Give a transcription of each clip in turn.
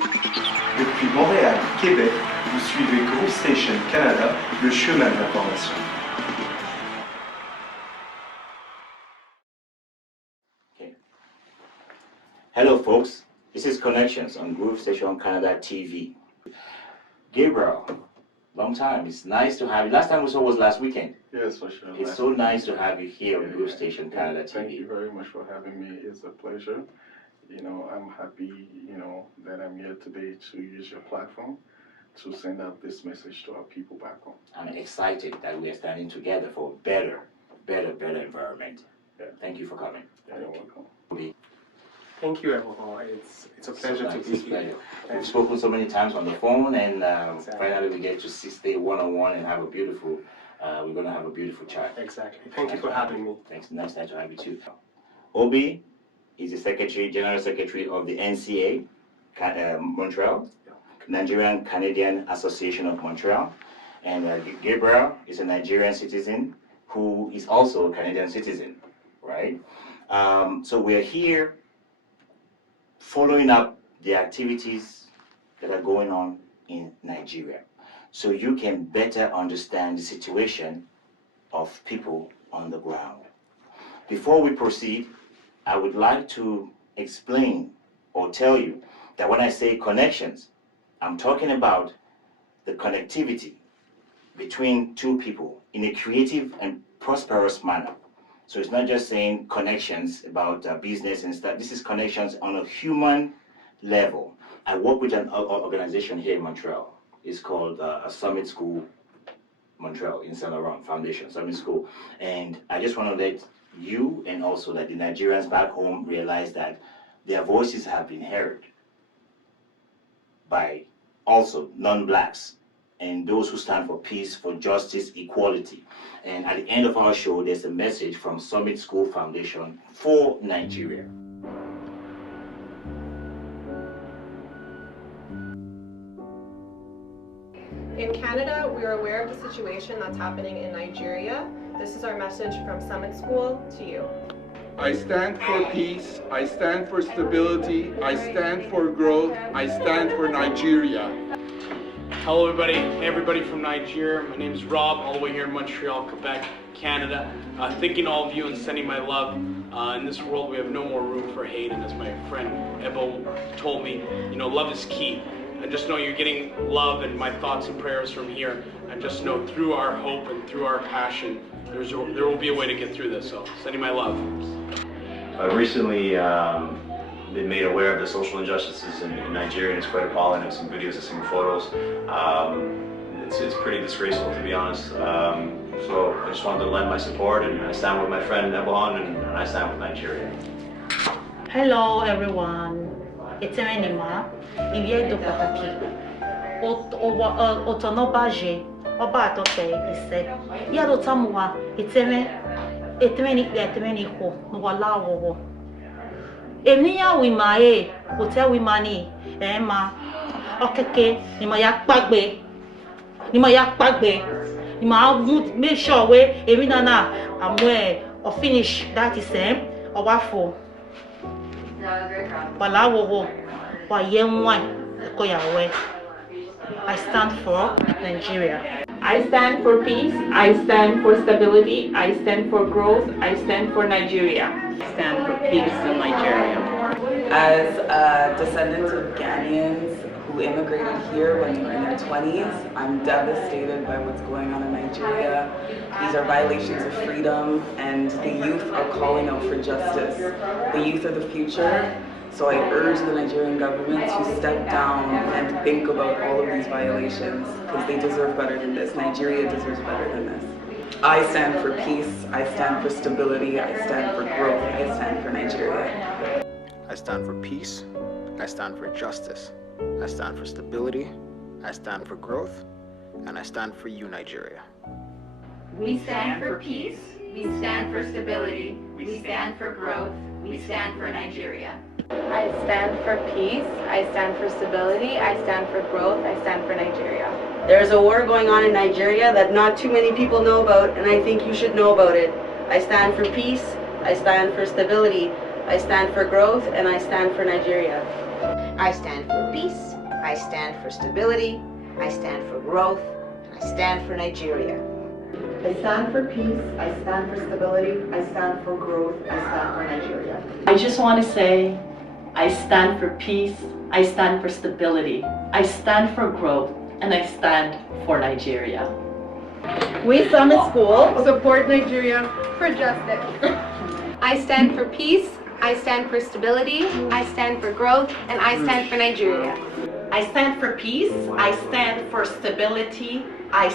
Depuis Montréal, Québec, vous suivez Groove Station Canada, le chemin de l'information. Okay. Hello folks, this is Connections on Groove Station Canada TV. Gabriel, long time. It's nice to have you. Last time we saw was last weekend. Yes, for sure. It's so nice to have you here on Groove Station Canada TV. Thank you very much for having me. It's a pleasure. You know, I'm happy, that I'm here today to use your platform to send out this message to our people back home. I'm excited that we are standing together for a better environment. Yeah. Thank you for coming. Yeah, you're welcome. Thank you, everyone. It's a pleasure to be here. We've spoken so many times on the phone, and Exactly. finally we get to stay one-on-one and have a beautiful. We're gonna have a beautiful chat. Exactly. Thank you for having me. Thanks. Nice to have you too. Obi is the General Secretary of the NCA, Montreal, Nigerian Canadian Association of Montreal, and Gabriel is a Nigerian citizen who is also a Canadian citizen, right? So we're here following up the activities that are going on in Nigeria, so you can better understand the situation of people on the ground. Before we proceed, I would like to explain or tell you that when I say connections, I'm talking about the connectivity between two people in a creative and prosperous manner. So it's not just saying connections about business and stuff. This is connections on a human level. I work with an organization here in Montreal. It's called a Summit School Montreal in Saint Laurent Foundation, Summit School. And I just want to let you and also that the Nigerians back home realize that their voices have been heard by also non-blacks and those who stand for peace, for justice, equality. And at the end of our show, there's a message from Summit School Foundation for Nigeria. In Canada, we are aware of the situation that's happening in Nigeria. This is our message from Summit School to you. I stand for peace, I stand for stability, I stand for growth, I stand for Nigeria. Hello everybody from Nigeria. My name is Rob, all the way here in Montreal, Quebec, Canada. Thanking all of you and sending my love. In this world we have no more room for hate, and as my friend Ebo told me, love is key. And just know you're getting love and my thoughts and prayers from here. And just know through our hope and through our passion, there will be a way to get through this. So sending my love. I've recently been made aware of the social injustices in Nigeria, and it's quite appalling. I've seen videos, I've seen photos. It's pretty disgraceful, to be honest. So I just wanted to lend my support, and I stand with my friend Ebon, and I stand with Nigeria. Hello everyone. It's Emenima. Il vient de Pataki. Otonobaje. Oba atoke ise. Ya do tamwa. Etemeni ko. Nwala wo. Emiya wi mae. Hotel wi mani. Ema. Okeke. Ni ma yak pagbe. Ni ma make sure we emi nana amwe or finish that is owafo. I stand for Nigeria. I stand for peace, I stand for stability, I stand for growth, I stand for Nigeria. I stand for peace in Nigeria. As a descendant of Ghanaians who immigrated here when they were in their 20s, I'm devastated by what's going on in Nigeria. These are violations of freedom, and the youth are calling out for justice. The youth are the future, so I urge the Nigerian government to step down and think about all of these violations, because they deserve better than this. Nigeria deserves better than this. I stand for peace, I stand for stability, I stand for growth, I stand for Nigeria. I stand for peace, I stand for justice, I stand for stability, I stand for growth, and I stand for you, Nigeria. We stand for peace, we stand for stability, we stand for growth, we stand for Nigeria. I stand for peace, I stand for stability, I stand for growth, I stand for Nigeria. There's a war going on in Nigeria that not too many people know about, and I think you should know about it. I stand for peace, I stand for stability, I stand for growth, and I stand for Nigeria. I stand for peace, I stand for stability, I stand for growth, and I stand for Nigeria. I stand for peace, I stand for stability, I stand for growth, I stand for Nigeria. I just want to say, I stand for peace, I stand for stability, I stand for growth, and I stand for Nigeria. We Summit School support Nigeria for justice. I stand for peace, I stand for stability, I stand for growth, and I stand for Nigeria. I stand for peace, I stand for stability, I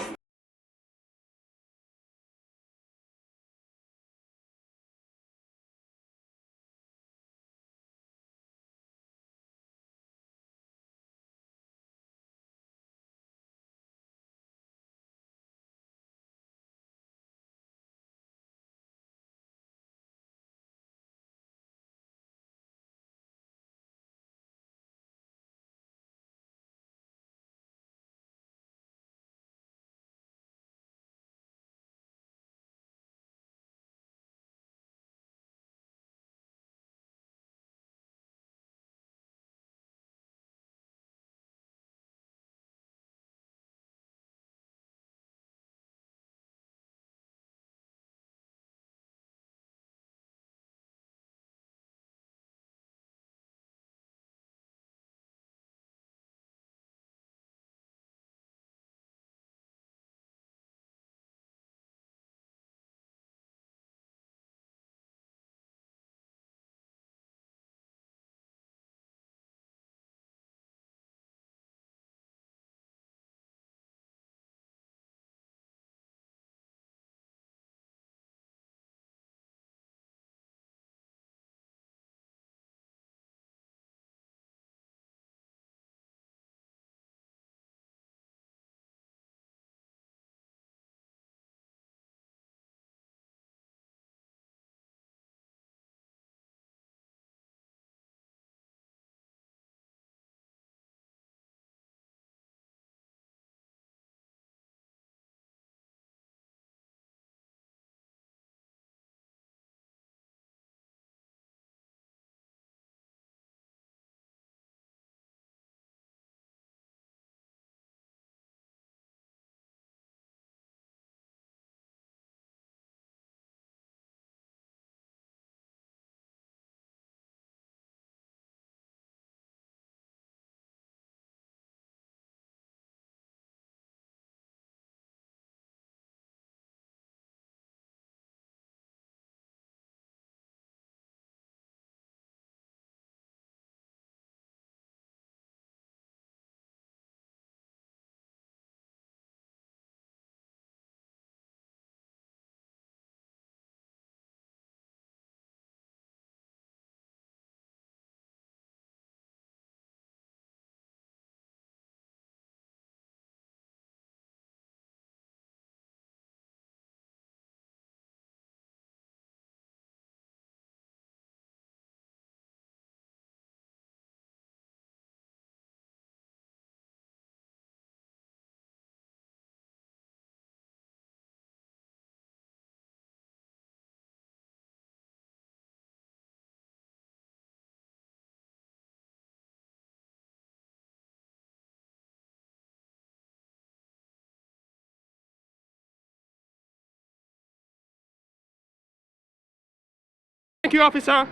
Thank you, officer.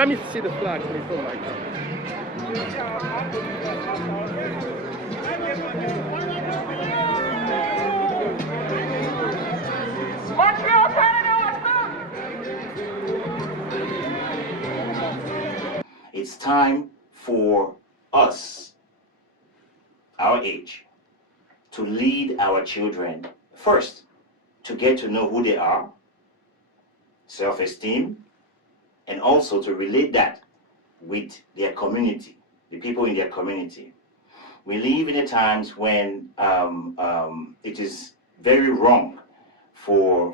Let me see the flag before my car. Montreal, Canada, It's time for us, our age, to lead our children first, to get to know who they are, self-esteem, and also to relate that with their community, the people in their community. We live in the times when it is very wrong for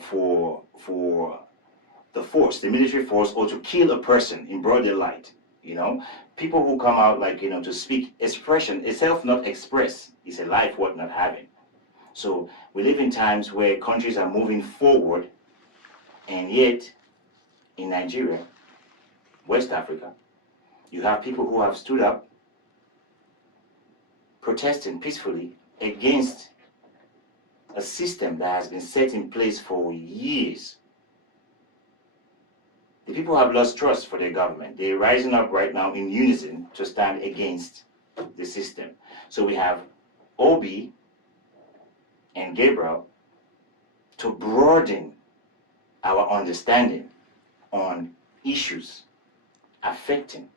the force, the military force, or to kill a person in broad daylight. You know, people who come out like, you know, to speak, expression itself not express is a life worth not having. So we live in times where countries are moving forward, and yet in Nigeria, West Africa, you have people who have stood up protesting peacefully against a system that has been set in place for years. The people have lost trust for their government. They're rising up right now in unison to stand against the system. So we have Obi and Gabriel to broaden our understanding on issues affecting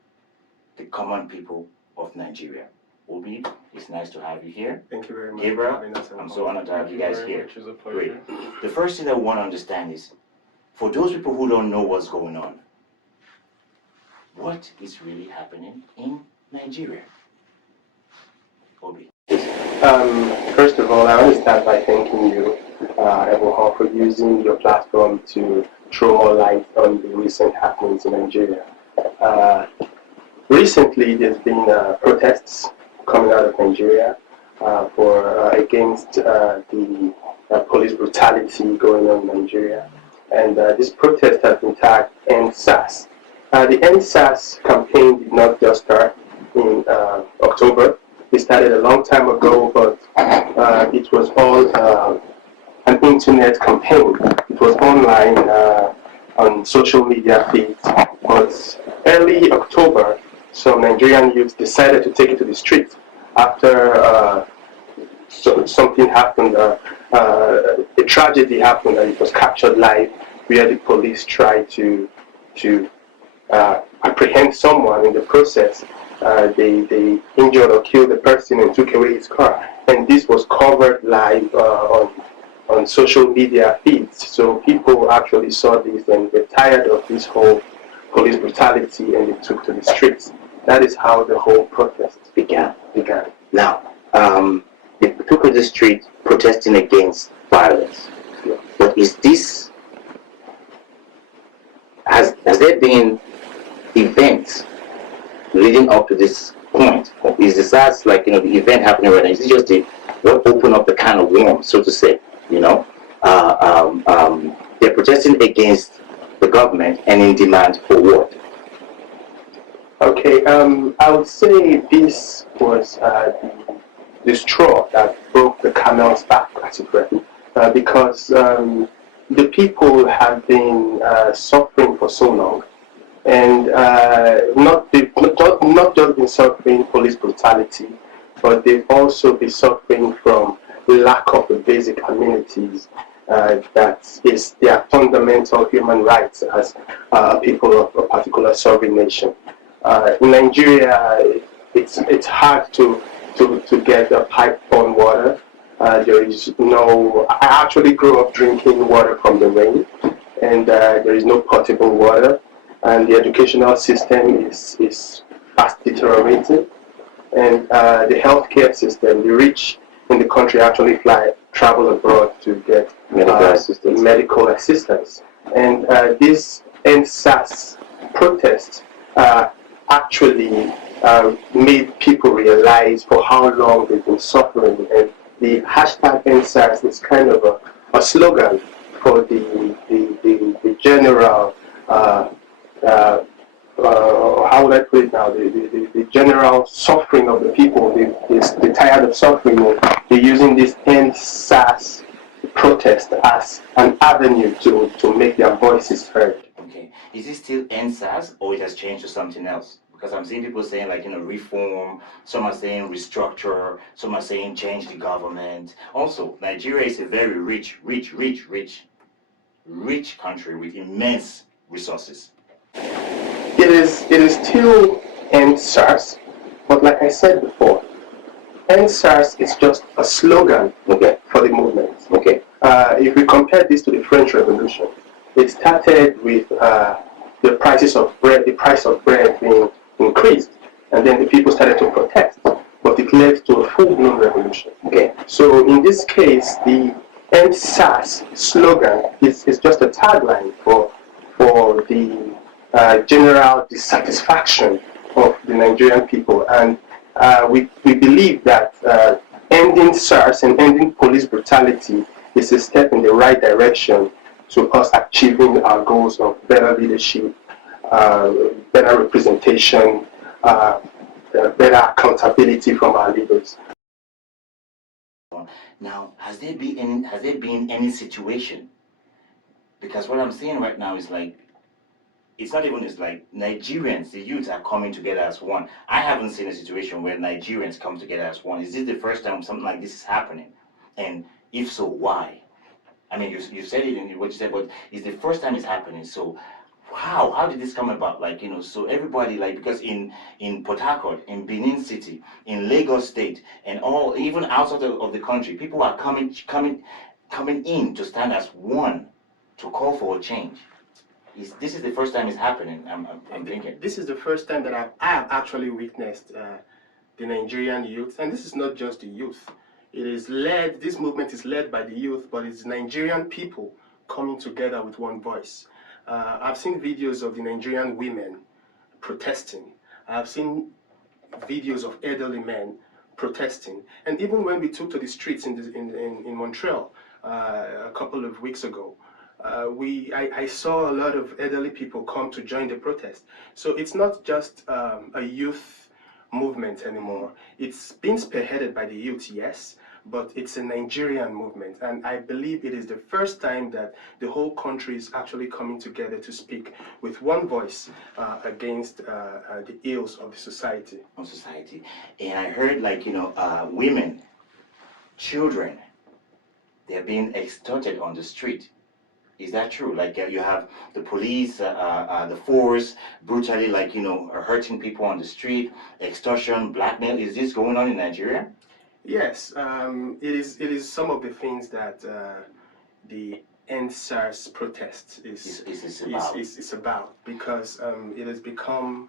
the common people of Nigeria. Obi, it's nice to have you here. Thank you very much. Gabriel, I'm so honored to have you guys here. Great. The first thing that we want to understand is, for those people who don't know what's going on, what is really happening in Nigeria? Obi. First of all, I want to start by thanking you, Eboho, for using your platform to throw more light on the recent happenings in Nigeria. Recently, there's been protests coming out of Nigeria against the police brutality going on in Nigeria. And this protest has been tagged End SARS. The End SARS campaign did not just start in October. It started a long time ago, but it was all an internet campaign. It was online on social media feeds. But early October, some Nigerian youths decided to take it to the streets after something happened. A tragedy happened, and it was captured live, where the police tried to apprehend someone. In the process, they injured or killed the person and took away his car. And this was covered live on social media feeds. So people actually saw this and were tired of this whole police brutality, and they took to the streets. That is how the whole protest began. Now, they took to the street protesting against violence. Yeah. But is this, has there been events leading up to this point? Is this as like, you know, the event happening right now? Is it just what opened up the can of worms, so to say? You know, they're protesting against the government and in demand for what? Okay, I would say this was the straw that broke the camel's back, as it were, because the people have been suffering for so long, and not just been suffering police brutality, but they've also been suffering from lack of the basic amenities that is their fundamental human rights as people of a particular sovereign nation. In Nigeria, it's hard to get a pipe-borne water. There is no. I actually grew up drinking water from the rain, and there is no potable water, and the educational system is fast deteriorating, and the healthcare system, the rich in the country actually travel abroad to get medical assistance. And this End SARS protest actually made people realize for how long they've been suffering. And the hashtag End SARS is kind of a slogan for the general, how would I put it now, the general suffering of the people. They're tired of suffering. They're using this End SARS protest as an avenue to make their voices heard. Okay. Is it still End SARS, or it has changed to something else? Because I'm seeing people saying, like, you know, reform, some are saying restructure, some are saying change the government. Also, Nigeria is a very rich country with immense resources. It is still End SARS, but like I said before, End SARS is just a slogan for the movement. Okay. If we compare this to the French Revolution, it started with the price of bread being increased, and then the people started to protest, but it led to a full-blown revolution. Okay. So in this case, the End SARS slogan is just a tagline for the general dissatisfaction of the Nigerian people, and we believe that ending SARS and ending police brutality is a step in the right direction to us achieving our goals of better leadership, better representation, better accountability from our leaders. Now, has there been any situation? Because what I'm seeing right now is like, it's not even, it's like Nigerians, the youth are coming together as one. I haven't seen a situation where Nigerians come together as one. Is this the first time something like this is happening? And if so, why? I mean, you said it in what you said, but it's the first time it's happening. So how did this come about? Like, you know, so everybody, like, because in Port Harcourt, in Benin City, in Lagos State, and all, even outside of the country, people are coming in to stand as one to call for a change. This is the first time it's happening, I'm thinking. This is the first time that I have actually witnessed the Nigerian youth, and this is not just the youth. It is led, this movement is led by the youth, but it's Nigerian people coming together with one voice. I've seen videos of the Nigerian women protesting. I've seen videos of elderly men protesting. And even when we took to the streets in Montreal a couple of weeks ago, I saw a lot of elderly people come to join the protest. So it's not just a youth movement anymore. It's been spearheaded by the youth, yes, but it's a Nigerian movement. And I believe it is the first time that the whole country is actually coming together to speak with one voice against the ills of the society. And I heard, like, you know, women, children, they're being extorted on the street. Is that true? Like, you have the police, the force, brutally, like, you know, hurting people on the street, extortion, blackmail. Is this going on in Nigeria? Yes, it is some of the things that the End SARS protest is about, because it has become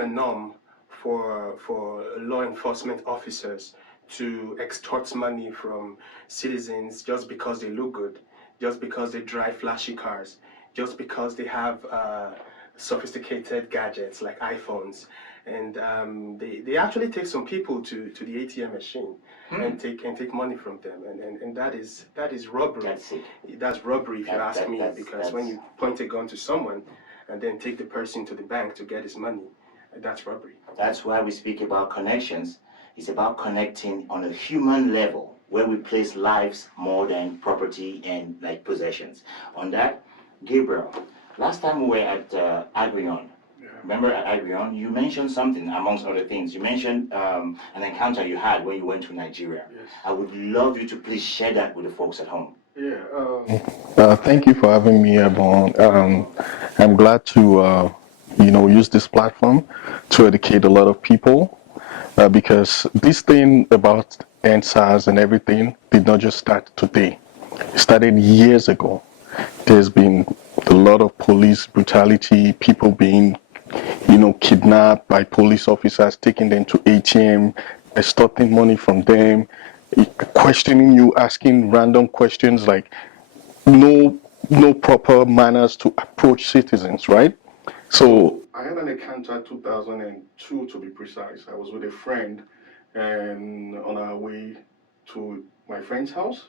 a norm for law enforcement officers to extort money from citizens just because they look good, just because they drive flashy cars, just because they have sophisticated gadgets like iPhones. And they actually take some people to the ATM machine and take money from them, and that is robbery. That's robbery, if you ask me, because when you point a gun to someone and then take the person to the bank to get his money, that's robbery. That's why we speak about connections. It's about connecting on a human level, where we place lives more than property and like possessions. On that, Gabriel, last time we were at Agrion. Remember at Agrion, you mentioned something amongst other things. You mentioned an encounter you had when you went to Nigeria. Yes. I would love you to please share that with the folks at home. Yeah. Thank you for having me, Ebon. I'm glad to use this platform to educate a lot of people, because this thing about End SARS and everything did not just start today. It started years ago. There's been a lot of police brutality, people being kidnapped by police officers, taking them to ATM, extorting money from them, questioning you, asking random questions, like no proper manners to approach citizens, right? So I had an encounter 2002 to be precise. I was with a friend, and on our way to my friend's house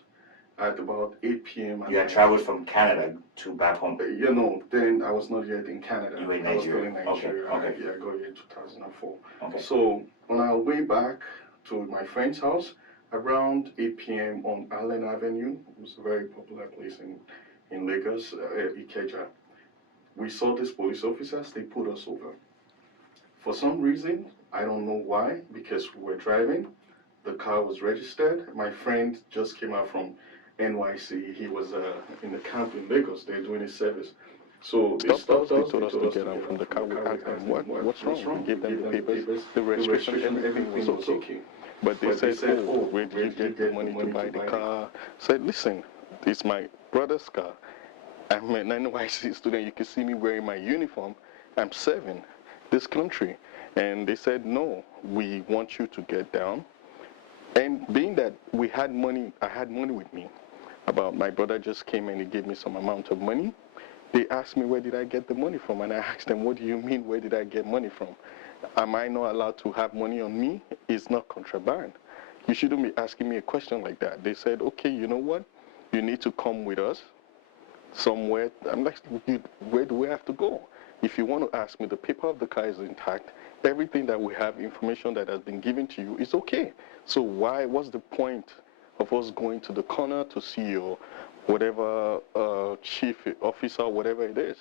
at about 8 p.m. You had traveled from Canada to back home? Then I was not yet in Canada. You were in I was still Nigeria. in Nigeria. Okay. Yeah, I got here in 2004. Okay. So on our way back to my friend's house, around 8 p.m. on Allen Avenue, it was a very popular place in Lagos, Ikeja, we saw these police officers. They pulled us over. For some reason, I don't know why, because we were driving, the car was registered. My friend just came out from NYC. He was in the camp in Lagos. They're doing his service. So they stopped us. They told us to get out from the car. We asked them, what's wrong? We gave them the papers, the registration, everything was okay. But they said, oh, where did you get the money to buy the car? I said, listen, it's my brother's car. I'm an NYC student. You can see me wearing my uniform. I'm serving this country. And they said, no, we want you to get down. And being that we had money, I had money with me. My brother just came and he gave me some amount of money. They asked me, where did I get the money from? And I asked them, what do you mean, where did I get money from? Am I not allowed to have money on me? It's not contraband. You shouldn't be asking me a question like that. They said, okay, you know what? You need to come with us somewhere. I'm like, where do we have to go? If you want to ask me, the paper of the car is intact. Everything that we have, information that has been given to you is okay. So what's the point of us going to the corner to see your whatever chief officer, whatever it is?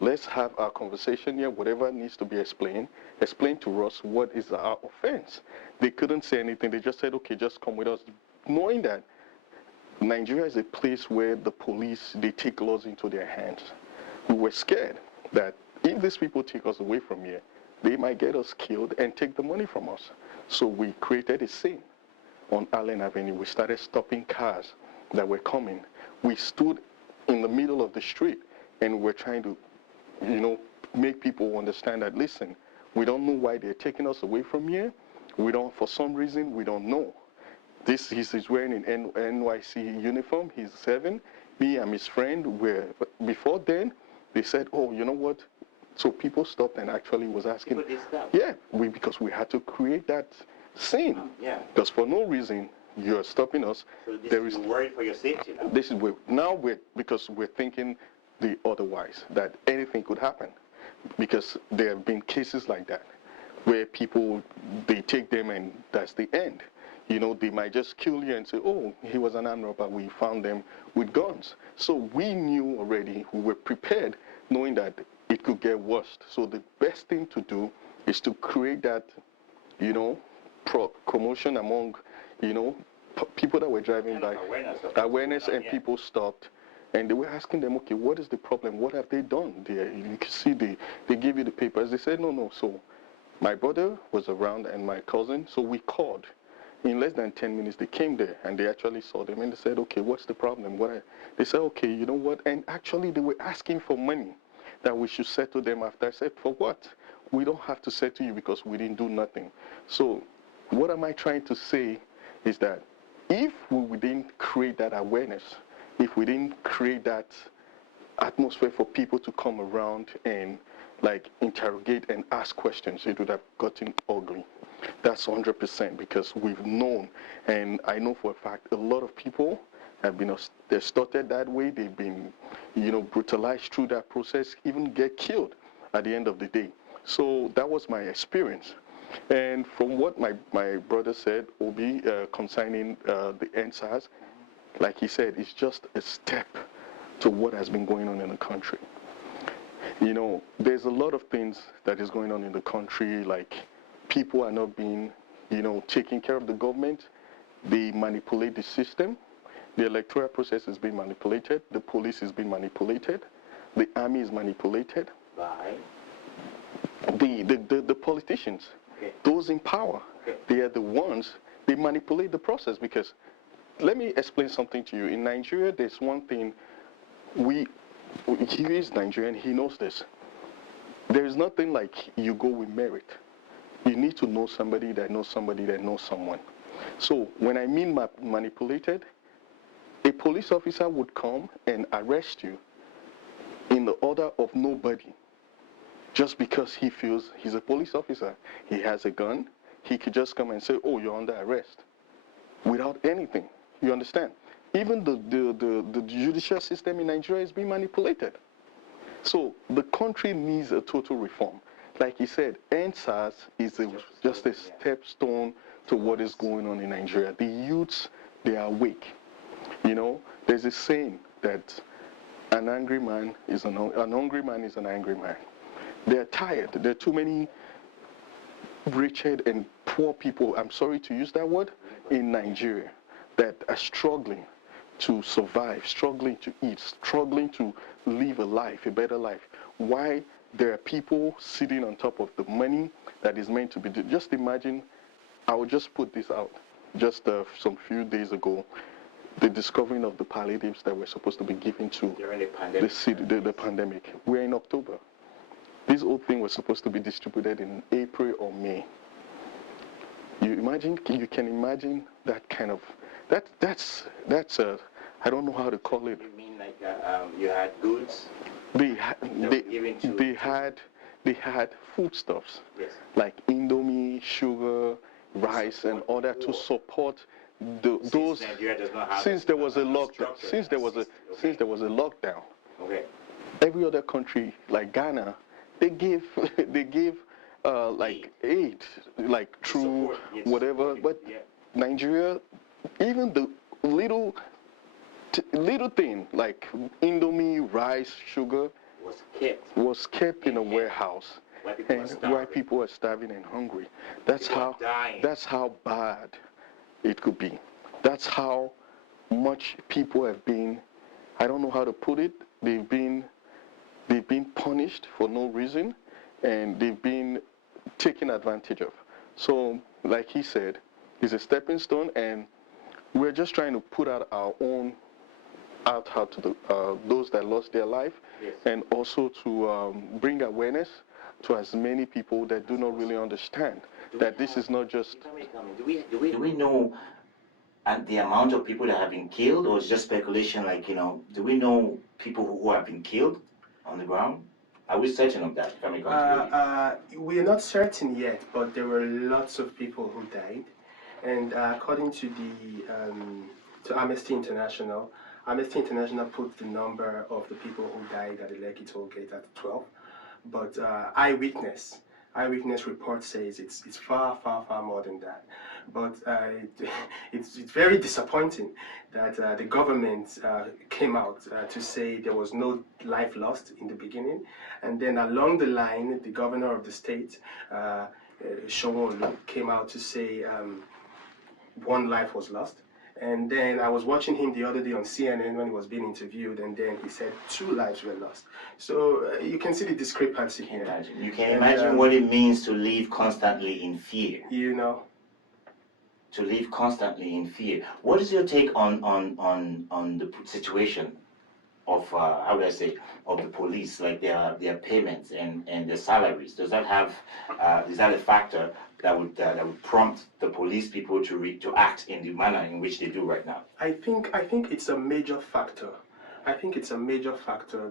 Let's have our conversation here. Whatever needs to be explained, explain to us what is our offense. They couldn't say anything. They just said, okay, just come with us. Knowing that Nigeria is a place where the police, they take laws into their hands. We were scared that if these people take us away from here, they might get us killed and take the money from us. So we created a scene on Allen Avenue. We started stopping cars that were coming. We stood in the middle of the street and we're trying to, make people understand that, listen, we don't know why they're taking us away from here. For some reason, we don't know. He's wearing an NYC uniform. He's 7. Me, I'm his friend. Before then, they said, oh, you know what? So people stopped and actually was asking. Yeah, because we had to create that scene. Yeah. Because for no reason, you're stopping us. So you're worried for your safety now? Because we're thinking the otherwise, that anything could happen. Because there have been cases like that, where people, they take them and that's the end. They might just kill you and say, oh, he was an armed robber, we found them with guns. So we knew already, we were prepared, knowing that it could get worse. So the best thing to do is to create that, commotion among, people that were driving by. Awareness, and people stopped. And they were asking them, okay, what is the problem? What have they done? You can see they gave you the papers. They said, no. So my brother was around and my cousin, so we called. In less than 10 minutes, they came there and they actually saw them and they said, okay, what's the problem? They said, okay, you know what? And actually, they were asking for money that we should settle them after. I said, for what? We don't have to settle you because we didn't do nothing. So what am I trying to say is that if we didn't create that awareness, if we didn't create that atmosphere for people to come around and interrogate and ask questions, it would have gotten ugly. That's 100%, because we've known, and I know for a fact, a lot of people have been extorted that way. They've been, brutalized through that process, even get killed at the end of the day. So that was my experience. And from what my brother said, Obi, concerning the NSAS, like he said, it's just a step to what has been going on in the country. There's a lot of things that is going on in the country, like people are not being, taking care of the government. They manipulate the system. The electoral process is being manipulated. The police is being manipulated. The army is manipulated. By? The politicians, those in power, they are the ones, they manipulate the process. Because let me explain something to you. In Nigeria, there's one thing, he is Nigerian, he knows this. There is nothing like you go with merit. You need to know somebody that knows somebody that knows someone. So when I mean manipulated, a police officer would come and arrest you in the order of nobody, just because he feels he's a police officer. He has a gun. He could just come and say, oh, you're under arrest, without anything. You understand? Even the judicial system in Nigeria is being manipulated. So the country needs a total reform. Like he said, NSAS is just a stepstone to what is going on in Nigeria. The youths, they are awake. There's a saying that an angry man is an hungry man is an angry man. They're tired. There are too many wretched and poor people, I'm sorry to use that word, in Nigeria that are struggling to survive, struggling to eat, struggling to live a life, a better life. Why there are people sitting on top of the money that is meant to be. Just imagine, I will just put this out. Just some few days ago, the discovering of the palliatives that were supposed to be given to during the pandemic. The pandemic. We're in October. this whole thing was supposed to be distributed in April or May. You can imagine that kind of, that's I don't know how to call it. You mean like you had goods? They had foodstuffs, yes, like Indomie, sugar, rice, and all that to support those. Nigeria does not have since there was a lockdown. Since there was a lockdown. Okay. Every other country, like Ghana, they gave like aid, like through support, yes, whatever. But yeah. Nigeria, even the little thing like Indomie, rice, sugar was kept in a warehouse, and why people are starving and hungry. That's how bad it could be. That's how much people have been, I don't know how to put it, they've been punished for no reason, and they've been taken advantage of. So like he said, it's a stepping stone, and we're just trying to put out our own out to the, those that lost their life, yes, and also to bring awareness to as many people that do not really understand that this is not just. Do we know the amount of people that have been killed, or is just speculation? Like, you know, do we know people who have been killed on the ground? Are we certain of that? We are not certain yet, but there were lots of people who died, and according to to Amnesty International. Amnesty International put the number of the people who died at the Lekki toll gate at 12, but eyewitness report says it's far more than that. But it's very disappointing that the government came out to say there was no life lost in the beginning, and then along the line, the governor of the state, Sanwo-Olu, came out to say one life was lost. And then I was watching him the other day on CNN when he was being interviewed, and then he said 2 lives were lost. So you can see the discrepancy here. You can imagine what it means to live constantly in fear. You know. To live constantly in fear. What is your take on the situation of how would I say, of the police, like their payments and their salaries? Does that have is that a factor that would prompt the police people to act in the manner in which they do right now? I think it's a major factor.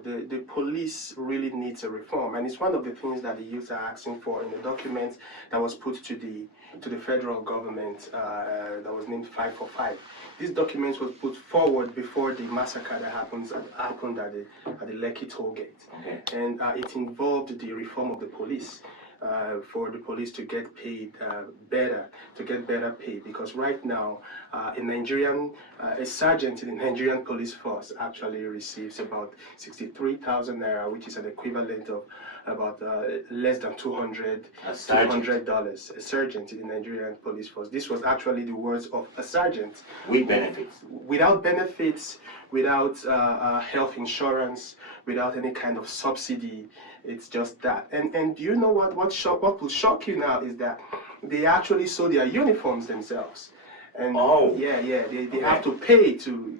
The police really needs a reform, and it's one of the things that the youth are asking for in the document that was put to the federal government that was named 5 for 5. This document was put forward before the massacre that happened at the Lekki toll gate, okay, and it involved the reform of the police. For the police to get paid better pay, because right now a sergeant in the Nigerian police force actually receives about 63,000 naira, which is an equivalent of about less than $200. A sergeant in the Nigerian police force. This was actually the words of a sergeant. With benefits. Without benefits, without health insurance, without any kind of subsidy. It's just that. And do you know what will shock you now is that they actually sew their uniforms themselves. And they have to pay to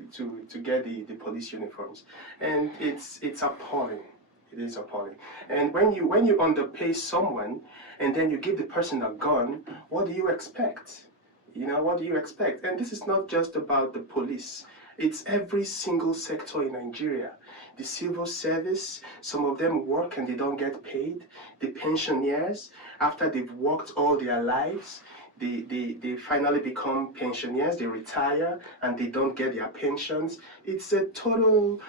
get the police uniforms. And it's appalling. It is appalling. And when you underpay someone and then you give the person a gun, what do you expect? You know, what do you expect? And this is not just about the police. It's every single sector in Nigeria. The civil service, some of them work and they don't get paid. The pensioners, after they've worked all their lives, they finally become pensioners, they retire and they don't get their pensions. It's a total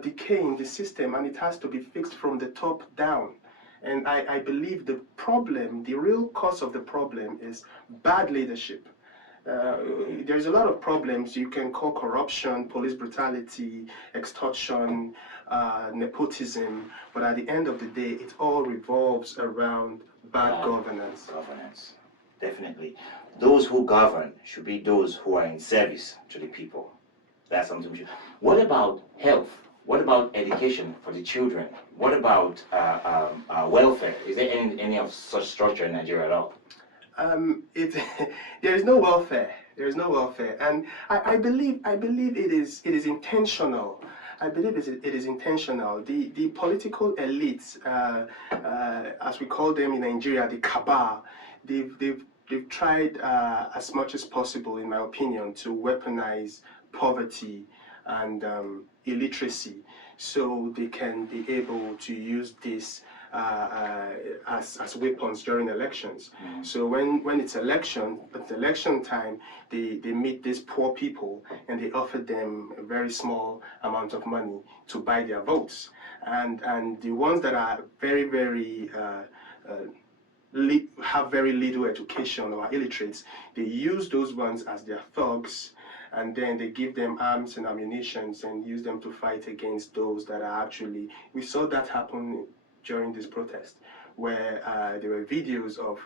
decay in the system, and it has to be fixed from the top down. And I believe the real cause of the problem is bad leadership. There's a lot of problems you can call corruption, police brutality, extortion, nepotism, but at the end of the day, it all revolves around bad governance. Governance, definitely. Those who govern should be those who are in service to the people. That's something we should. What about health? What about education for the children? What about welfare? Is there any of such structure in Nigeria at all? There is no welfare. There is no welfare, and I believe it is intentional. I believe it is intentional. The political elites, as we call them in Nigeria, the cabal, they've tried as much as possible, in my opinion, to weaponize poverty and illiteracy, so they can be able to use this as weapons during elections. So when it's election time, they meet these poor people and they offer them a very small amount of money to buy their votes. And the ones that are very have very little education or illiterates, they use those ones as their thugs, and then they give them arms and ammunition and use them to fight against those that are actually. We saw that happen during this protest, where there were videos of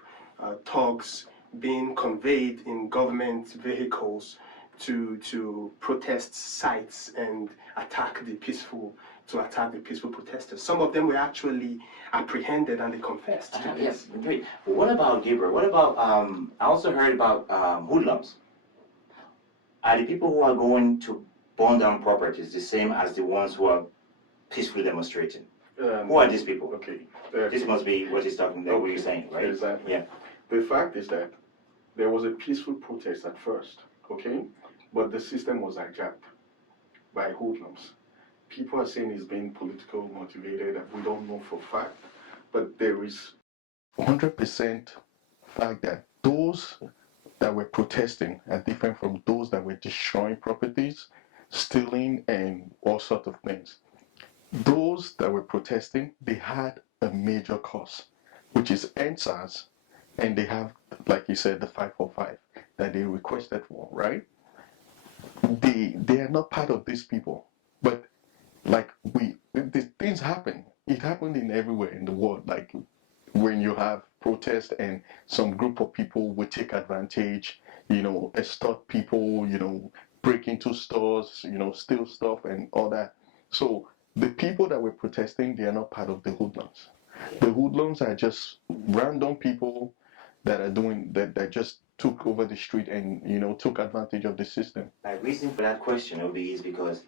thugs being conveyed in government vehicles to protest sites and attack the peaceful protesters. Some of them were actually apprehended and they confessed to this. Yes, great. But what about, Gabriel? What about, I also heard about hoodlums. Are the people who are going to burn down properties the same as the ones who are peacefully demonstrating? Who are these people? Okay. This must be what he's talking about, what you're saying, right? Exactly. Yeah. The fact is that there was a peaceful protest at first, okay? But the system was hijacked by hoodlums. People are saying it's being political motivated, and we don't know for fact. But there is 100% fact that those that were protesting are different from those that were destroying properties, stealing, and all sorts of things. Those that were protesting, they had a major cause, which is EndSARS, and they have, like you said, the 545 that they requested for, right? They are not part of these people, but like these things happen. It happened in everywhere in the world. Like when you have protests and some group of people will take advantage, extort people, break into stores, steal stuff and all that. So the people that were protesting, they are not part of the hoodlums. The hoodlums are just random people that are doing that just took over the street and took advantage of the system. My reason for that question, Obi, is because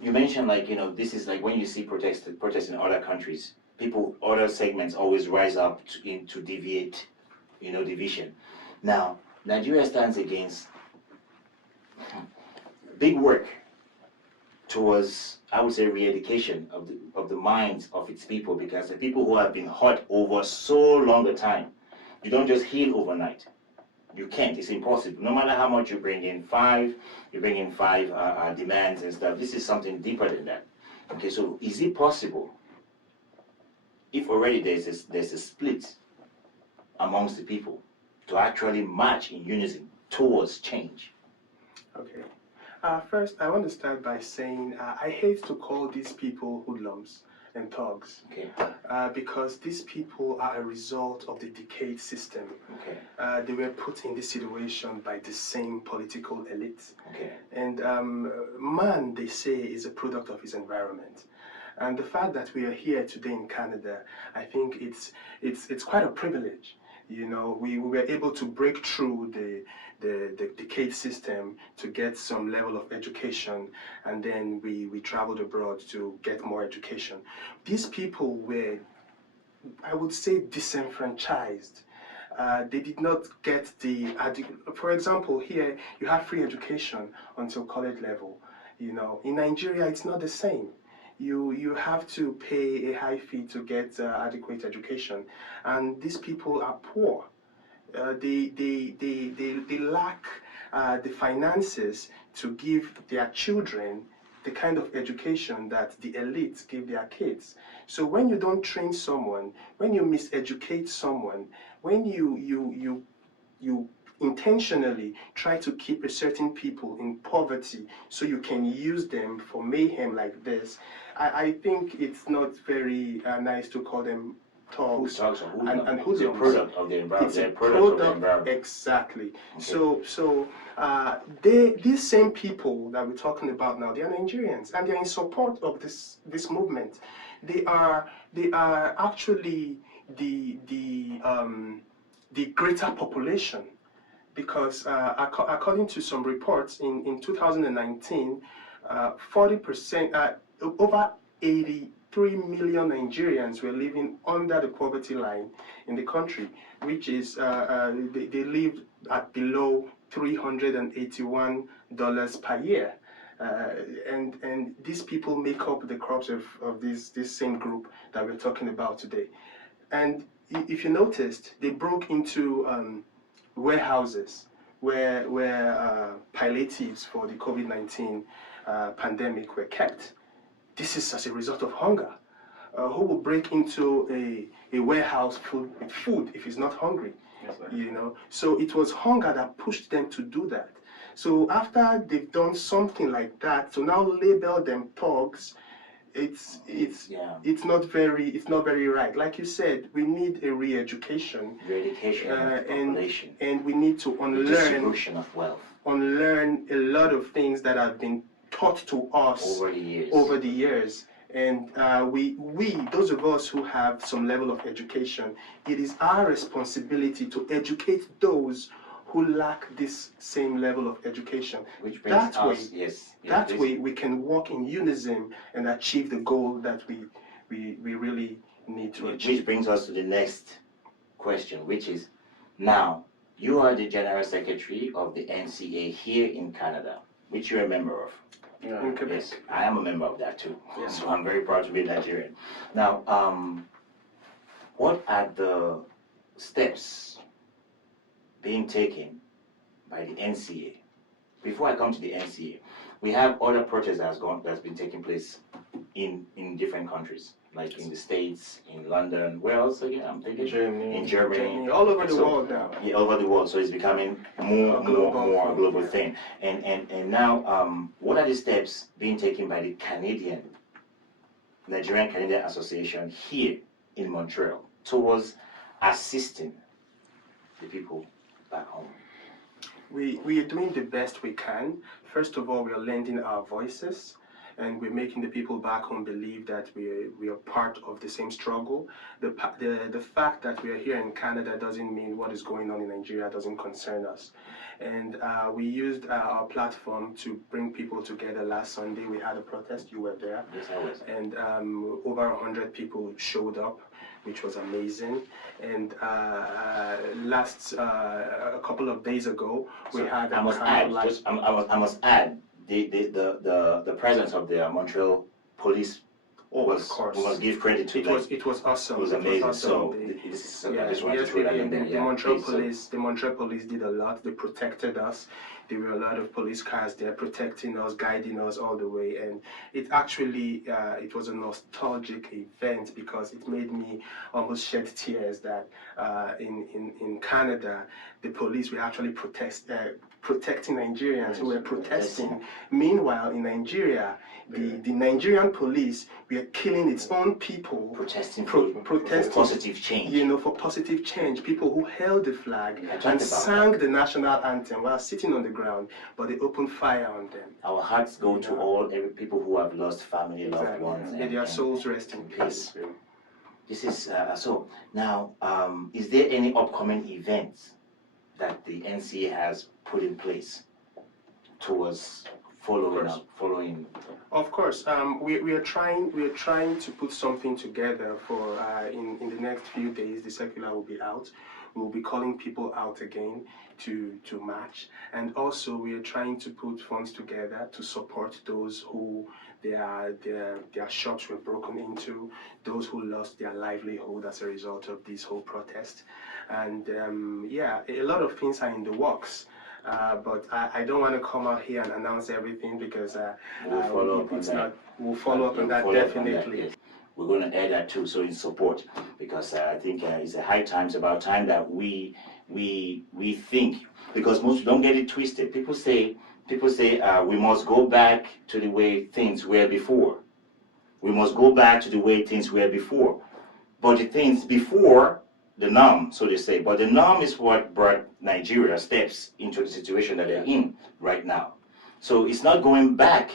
you mentioned this is like when you see protests in other countries, other segments always rise up to deviate, division. Now, Nigeria stands against big work towards, I would say, re-education of the minds of its people, because the people who have been hurt over so long a time, you don't just heal overnight. You can't. It's impossible. No matter how much you bring in five demands and stuff. This is something deeper than that. Okay, so is it possible, if already there's a split amongst the people, to actually march in unison towards change? Okay. First, I want to start by saying I hate to call these people hoodlums and thugs, okay. Because these people are a result of the decayed system. Okay. They were put in this situation by the same political elite. Okay. And man, they say, is a product of his environment. And the fact that we are here today in Canada, I think it's quite a privilege. We were able to break through the decayed system to get some level of education, and then we traveled abroad to get more education. These people were, I would say, disenfranchised. They did not get for example, here you have free education until college level. In Nigeria it's not the same. You have to pay a high fee to get adequate education, and these people are poor. They lack the finances to give their children the kind of education that the elites give their kids. So when you don't train someone, when you miseducate someone, when you intentionally try to keep a certain people in poverty so you can use them for mayhem like this, I think it's not very nice to call them thugs and hoodlums. It's a product of the environment. It's a product of the environment. Exactly. Okay. So these same people that we're talking about now, they are Nigerians, and they are in support of this movement. They are actually the greater population, because according to some reports in 2019, 40%, over 83 million Nigerians were living under the poverty line in the country, which is, they lived at below $381 per year. And these people make up the crops of this same group that we're talking about today. And if you noticed, they broke into warehouses where palliatives for the COVID-19 pandemic were kept. This is as a result of hunger. Who will break into a warehouse filled with food if he's not hungry? Yes, you know, so it was hunger that pushed them to do that. So after they've done something like that, to now label them thugs, it's not very right. Like you said, we need a re-education, of the population, and we need to unlearn the distribution of wealth, unlearn a lot of things that have been taught to us over the years. And we, those of us who have some level of education, it is our responsibility to educate those who lack this same level of education. Which brings us, that way we can work in unison and achieve the goal that we really need to achieve. Which brings us to the next question, which is, now, you are the General Secretary of the NCA here in Canada, which you're a member of. In Quebec. Yes, I am a member of that too. Yes. So I'm very proud to be Nigerian. Now, what are the steps being taken by the NCA? Before I come to the NCA, we have other protests that's been taking place in different countries, like in the States, in London, where else again? I'm thinking in Germany, all over the world now. Yeah, all over the world. So it's becoming more global thing. And now, what are the steps being taken by the Nigerian Canadian Association here in Montreal towards assisting the people back home? We are doing the best we can. First of all, we are lending our voices, and we're making the people back home believe that we are part of the same struggle. The fact that we are here in Canada doesn't mean what is going on in Nigeria doesn't concern us. And we used our platform to bring people together. Last Sunday we had a protest. You were there. Yes, I was. And over 100 people showed up, which was amazing. And a couple of days ago, we had I must add, the presence of the Montreal police was, of course. We must give credit to them. It was awesome. It was amazing. Awesome. I just wanted to throw that in there. The Montreal police did a lot. They protected us. There were a lot of police cars there protecting us, guiding us all the way. And it actually, it was a nostalgic event because it made me almost shed tears that in Canada, the police were actually protecting Nigerians who were protesting. Meanwhile, in Nigeria, the Nigerian police were killing its own people, protesting for positive change. You know, for positive change. People who held the flag and sang the national anthem while sitting on the ground, but they opened fire on them. Our hearts go to every people who have lost family, loved ones. May their souls rest in peace. This is so. Now, is there any upcoming events that the NCA has put in place towards following? Of course, we are trying to put something together for in the next few days. The circular will be out. We'll be calling people out again to march, and also we are trying to put funds together to support those who their shops were broken into, those who lost their livelihood as a result of this whole protest. And yeah, a lot of things are in the works. But I don't want to come out here and announce everything because we'll follow up on that definitely. Yes. We're going to add that too, so in support, because I think it's a high time, it's about time that we think, because most don't get it twisted. People say we must go back to the way things were before. We must go back to the way things were before. But the things before the norm, so they say, but the norm is what brought Nigeria steps into the situation that they're in right now. So it's not going back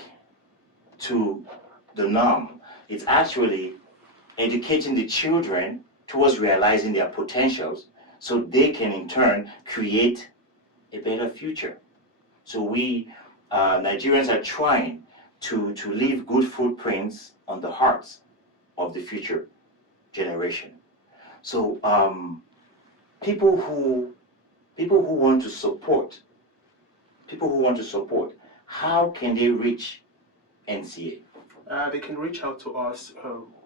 to the norm. It's actually educating the children towards realizing their potentials so they can in turn create a better future. So we Nigerians are trying to leave good footprints on the hearts of the future generation. So people who want to support, how can they reach NCA? They can reach out to us.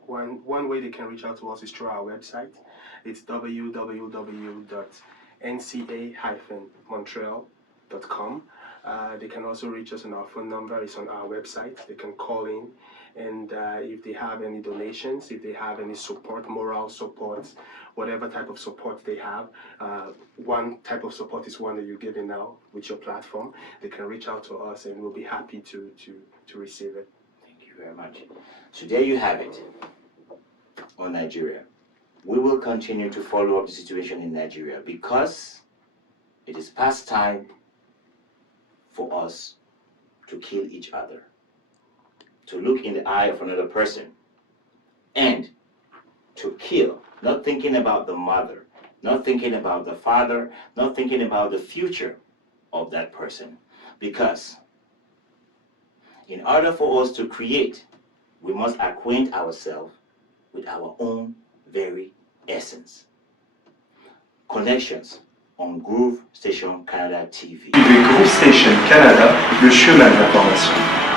One way they can reach out to us is through our website. It's www.nca-montreal.com. They can also reach us on our phone number. It's on our website. They can call in, and if they have any donations, if they have any support, moral support, whatever type of support they have, one type of support is one that you're giving now with your platform. They can reach out to us, and we'll be happy to receive it. Thank you very much. So there you have it on Nigeria. We will continue to follow up the situation in Nigeria because it is past time for us to kill each other, to look in the eye of another person, and to kill, not thinking about the mother, not thinking about the father, not thinking about the future of that person. Because in order for us to create, we must acquaint ourselves with our own very essence. Connections on Groove Station Canada TV. Groove Station Canada, le chemin de l'information.